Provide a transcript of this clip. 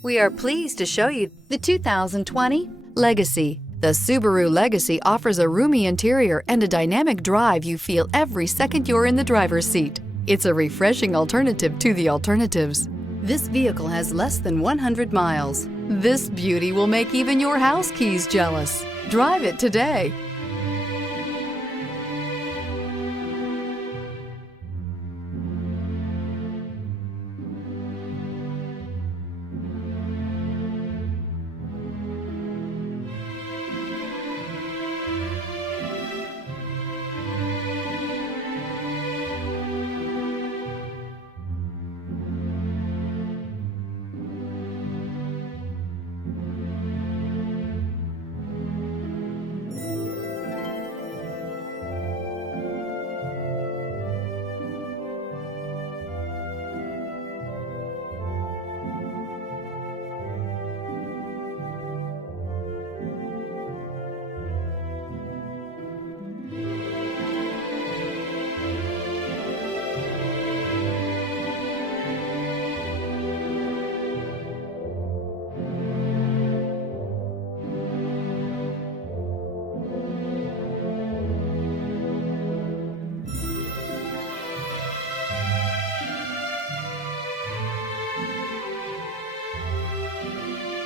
We are pleased to show you the 2020 Legacy. The Subaru Legacy offers a roomy interior and a dynamic drive you feel every second you're in the driver's seat. It's a refreshing alternative to the alternatives. This vehicle has less than 100 miles. This beauty will make even your house keys jealous. Drive it today.